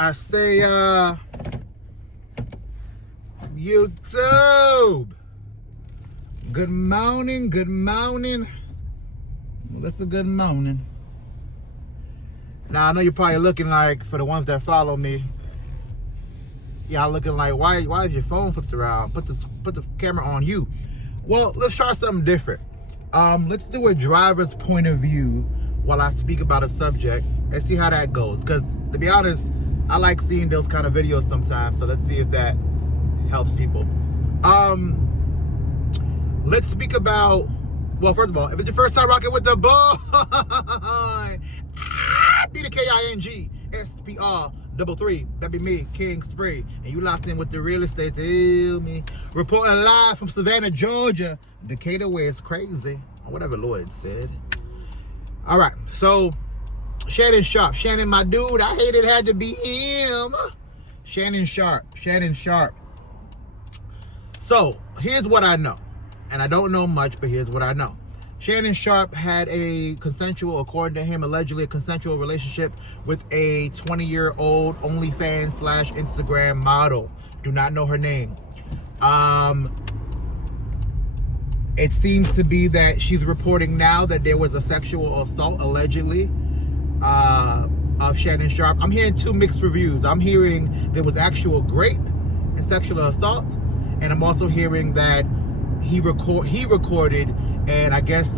I say, YouTube. Good morning, good morning. Melissa, good morning. Now, I know you're probably looking like, for the ones that follow me, y'all looking like, why is your phone flipped around? Put the camera on you. Well, let's try something different. Let's do a driver's point of view while I speak about a subject and see how that goes. Because, to be honest, I like seeing those kind of videos sometimes. So let's see if that helps people. Let's speak about, well, first of all, if it's your first time rocking with the boy, be the KINGSPR33. That be me, King Spray. And you locked in with the real estate. Tell me. Reporting live from Savannah, Georgia. Decatur, where it's crazy. Or whatever Lloyd said. All right, so Shannon Sharpe. Shannon, my dude, I hate it had to be him. Shannon Sharpe. So, here's what I know. And I don't know much, but here's what I know. Shannon Sharpe had a consensual, according to him, allegedly a consensual relationship with a 20-year-old OnlyFans / Instagram model. Do not know her name. It seems to be that she's reporting now that there was a sexual assault, allegedly, of Shannon Sharpe. I'm hearing two mixed reviews. I'm hearing there was actual rape and sexual assault, and I'm also hearing that he recorded and I guess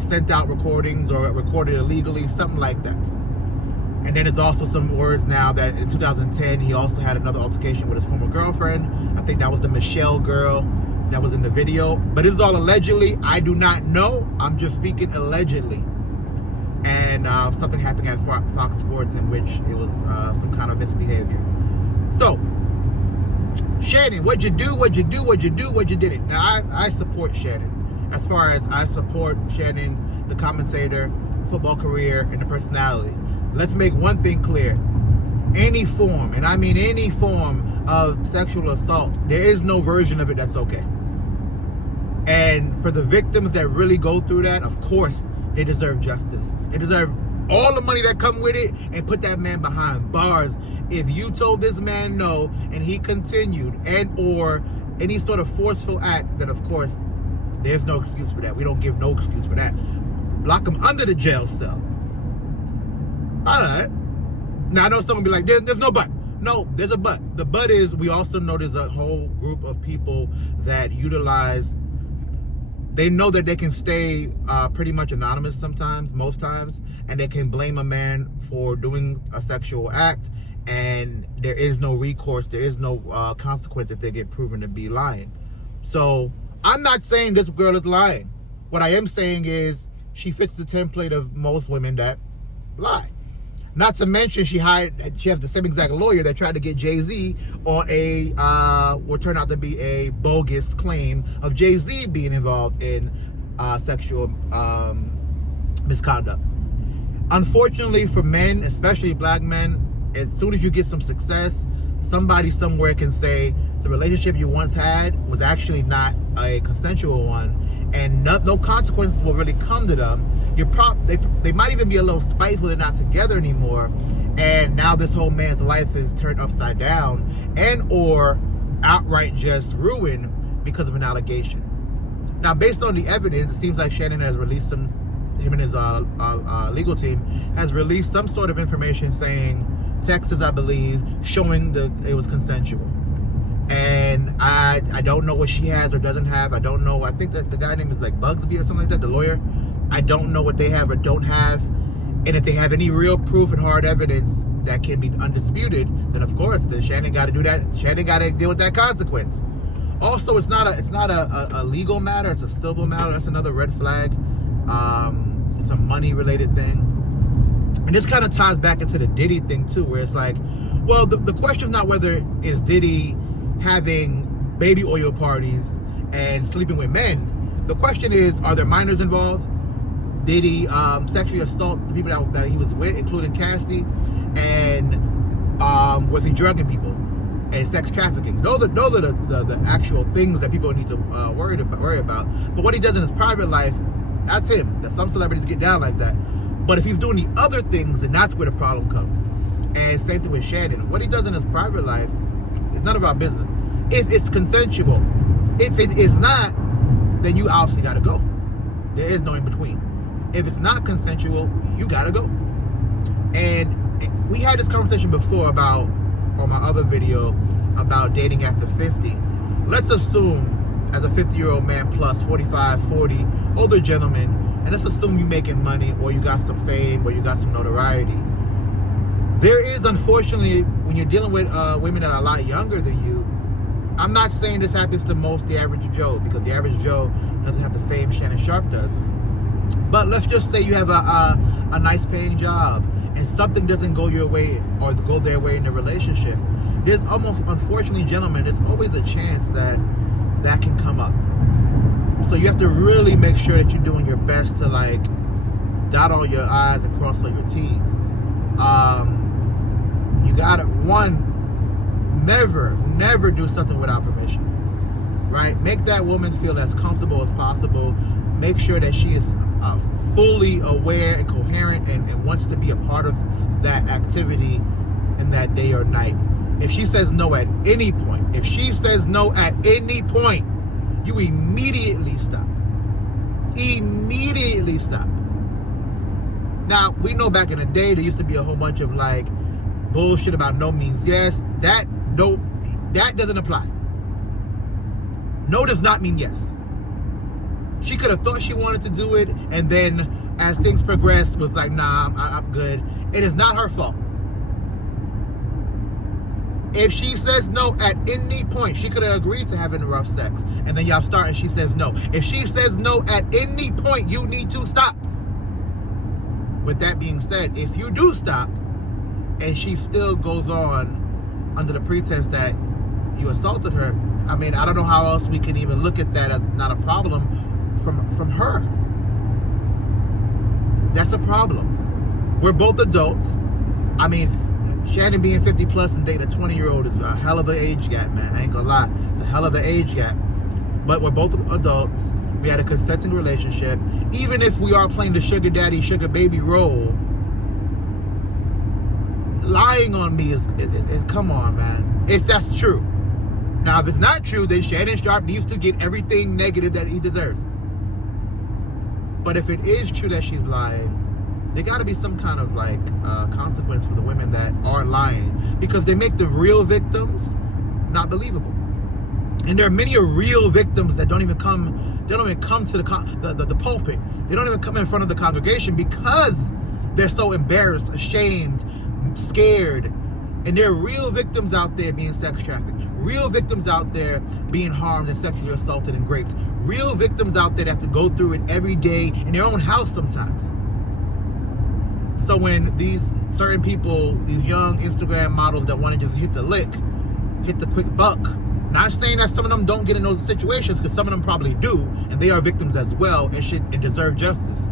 sent out recordings or recorded illegally, something like that. And then there's also some words now that in 2010 he also had another altercation with his former girlfriend. I think that was the Michelle girl that was in the video. But this is all allegedly. I do not know. I'm just speaking allegedly. And something happened at Fox Sports in which it was some kind of misbehavior. So, Shannon, what'd you do? What'd you did it? Now, I support Shannon. As far as I support Shannon, the commentator, football career, and the personality. Let's make one thing clear. Any form, and I mean any form of sexual assault, there is no version of it that's okay. And for the victims that really go through that, of course, they deserve justice. They deserve all the money that come with it and put that man behind bars. If you told this man no and he continued and or any sort of forceful act, then of course, there's no excuse for that. We don't give no excuse for that. Lock him under the jail cell. All right. Now, I know someone will be like, there's no but. No, there's a but. The but is we also know there's a whole group of people that utilize, they know that they can stay pretty much anonymous sometimes, most times, and they can blame a man for doing a sexual act, and there is no recourse, there is no consequence if they get proven to be lying. So, I'm not saying this girl is lying. What I am saying is she fits the template of most women that lie. Not to mention she has the same exact lawyer that tried to get Jay-Z on a what turned out to be a bogus claim of Jay-Z being involved in sexual misconduct. Unfortunately for men, especially black men, as soon as you get some success, somebody somewhere can say the relationship you once had was actually not a consensual one, and no consequences will really come to them. They might even be a little spiteful they're not together anymore, and now this whole man's life is turned upside down and or outright just ruined because of an allegation. Now, based on the evidence, it seems like Shannon has released him and his legal team has released some sort of information saying, Texas, I believe, showing that it was consensual. And I don't know what she has or doesn't have. I don't know. I think that the guy's name is like Bugsby or something like that, the lawyer. I don't know what they have or don't have. And if they have any real proof and hard evidence that can be undisputed, then of course, then Shannon got to do that. Shannon got to deal with that consequence. Also, it's not a legal matter. It's a civil matter. That's another red flag. It's a money-related thing. And this kind of ties back into the Diddy thing too, where it's like, well, the question is not whether is Diddy having baby oil parties and sleeping with men. The question is, are there minors involved? Did he sexually assault the people that he was with, including Cassie? And was he drugging people and sex trafficking? Those are the actual things that people need to worry about. But what he does in his private life, that's him. That some celebrities get down like that. But if he's doing the other things, then that's where the problem comes. And same thing with Shannon. What he does in his private life is none of our business. If it's consensual. If it is not, then you obviously got to go. There is no in between. If it's not consensual, you got to go. And we had this conversation before about, on my other video, about dating after 50. Let's assume, as a 50-year-old man plus, 45, 40, older gentleman, and let's assume you're making money, or you got some fame, or you got some notoriety. There is, unfortunately, when you're dealing with women that are a lot younger than you, I'm not saying this happens to the average Joe, because the average Joe doesn't have the fame Shannon Sharpe does. But let's just say you have a nice paying job, and something doesn't go your way or go their way in the relationship. There's almost, unfortunately, gentlemen, there's always a chance that can come up. So you have to really make sure that you're doing your best to, like, dot all your I's and cross all your T's. You gotta, never do something without permission, right? Make that woman feel as comfortable as possible. Make sure that she is fully aware and coherent and wants to be a part of that activity in that day or night. If she says no at any point, you immediately stop. Immediately stop. Now, we know back in the day, there used to be a whole bunch of, like, bullshit about no means yes. That doesn't apply. No does not mean yes. She could have thought she wanted to do it, and then as things progressed, was like, nah, I'm good. It is not her fault. If she says no at any point, she could have agreed to having rough sex, and then y'all start and she says no. If she says no at any point, you need to stop. With that being said, if you do stop, and she still goes on under the pretense that you assaulted her, I mean, I don't know how else we can even look at that as not a problem from her. That's a problem. We're both adults. I mean, Shannon being 50 plus and dating a 20-year-old is a hell of an age gap, man. I ain't gonna lie. It's a hell of an age gap. But we're both adults. We had a consenting relationship. Even if we are playing the sugar daddy, sugar baby role, lying on me is come on, man. If that's true. Now, if it's not true, then Shannon Sharpe needs to get everything negative that he deserves. But if it is true that she's lying, there got to be some kind of, like, consequence for the women that are lying, because they make the real victims not believable. And there are many real victims that don't even come to the pulpit. They don't even come in front of the congregation because they're so embarrassed, ashamed, scared. And there are real victims out there being sex trafficked. Real victims out there being harmed and sexually assaulted and raped. Real victims out there that have to go through it every day in their own house sometimes. So when these certain people, these young Instagram models that want to just hit the lick, hit the quick buck, not saying that some of them don't get in those situations, because some of them probably do, and they are victims as well and deserve justice.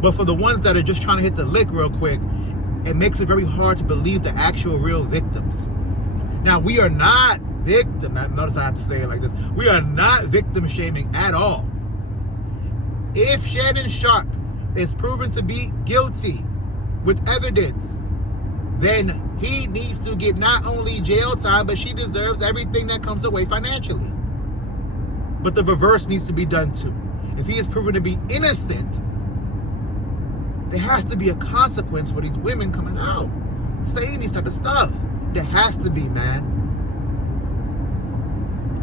But for the ones that are just trying to hit the lick real quick, it makes it very hard to believe the actual real victims. Now, we are not victim. Notice I have to say it like this. We are not victim shaming at all. If Shannon Sharpe is proven to be guilty with evidence, then he needs to get not only jail time, but she deserves everything that comes away financially. But the reverse needs to be done too. If he is proven to be innocent, there has to be a consequence for these women coming out saying these type of stuff. There has to be, man.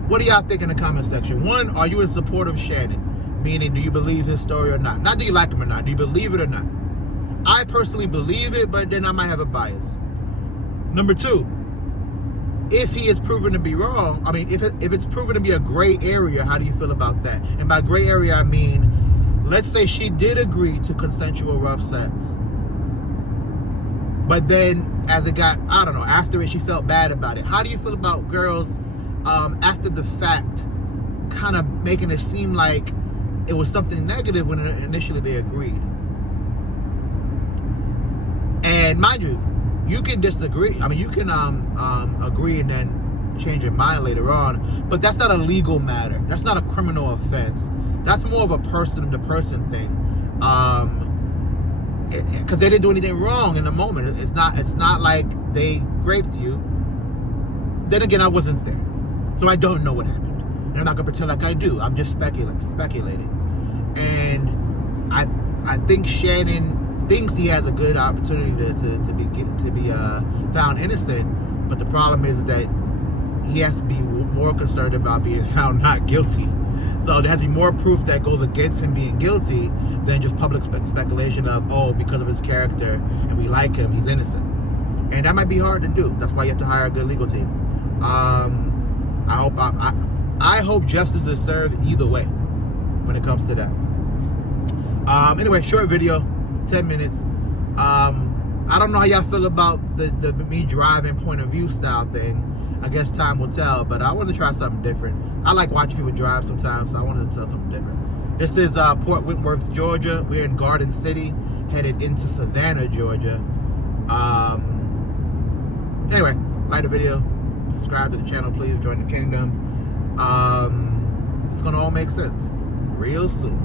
What do y'all think in the comment section? One, are you in support of Shannon? Meaning, do you believe his story or not? Not do you like him or not. Do you believe it or not? I personally believe it, but then I might have a bias. Number two, if he is proven to be wrong, I mean, if it's proven to be a gray area, how do you feel about that? And by gray area, I mean, let's say she did agree to consensual rough sex, but then as it got, I don't know, after it, she felt bad about it. How do you feel about girls after the fact kind of making it seem like it was something negative when initially they agreed? And mind you, you can disagree. I mean, you can agree and then change your mind later on, but that's not a legal matter. That's not a criminal offense. That's more of a person-to-person thing. because they didn't do anything wrong in the moment. It's not like they raped you. Then again, I wasn't there, so I don't know what happened, and I'm not gonna pretend like I do. I'm just speculating, and I think Shannon thinks he has a good opportunity to be found innocent, but the problem is that he has to be more concerned about being found not guilty. So there has to be more proof that goes against him being guilty than just public speculation of, oh, because of his character and we like him, he's innocent. And that might be hard to do. That's why you have to hire a good legal team. I hope justice is served either way when it comes to that. Anyway, short video, 10 minutes. I don't know how y'all feel about the me driving point of view style thing. I guess time will tell, but I want to try something different. I like watching people drive sometimes, so I wanted to tell something different. This is Port Wentworth, Georgia. We're in Garden City, headed into Savannah, Georgia. Anyway, like the video, subscribe to the channel, please. Join the kingdom. It's gonna all make sense real soon.